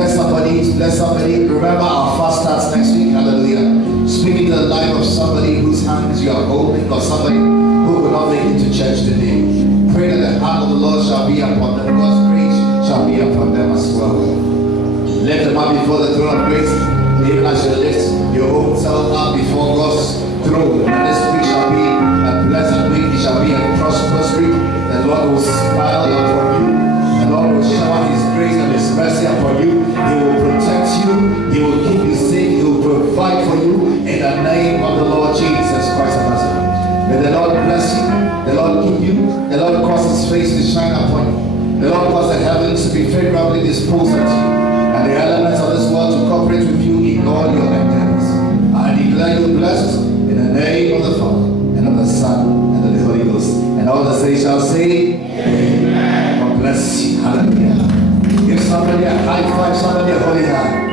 Bless somebody, bless somebody. Remember our fast starts next week. Hallelujah. Speaking to the life of somebody whose hands you are holding, or somebody who will not make it to church today. Pray that the hand of the Lord shall be upon them. God's grace shall be upon them as well. Lift them up before the throne of grace, even as you lift your own self up before God's throne. And this week shall be a pleasant week. It shall be a prosperous week. The Lord will smile upon you. The Lord will shower His grace and His mercy upon you. He will protect you. He will keep you safe. He will provide for you in the name of the Lord Jesus Christ of Nazareth. May the Lord bless you. The Lord keep you. The Lord cause His face to shine upon you. The Lord cause the heavens to be favorably disposed at you, and the elements of this world to cooperate with you in all your endeavors. I declare you blessed in the name of the Father, and of the Son, and of the Holy Ghost. And all the saints shall say, Amen. God bless you. Hallelujah. Give somebody a high five, somebody a holy hand.